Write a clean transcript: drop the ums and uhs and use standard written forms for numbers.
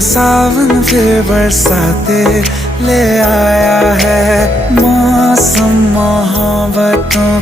सावन फिर बरसाते ले आया है। मौसम मोहब्बतों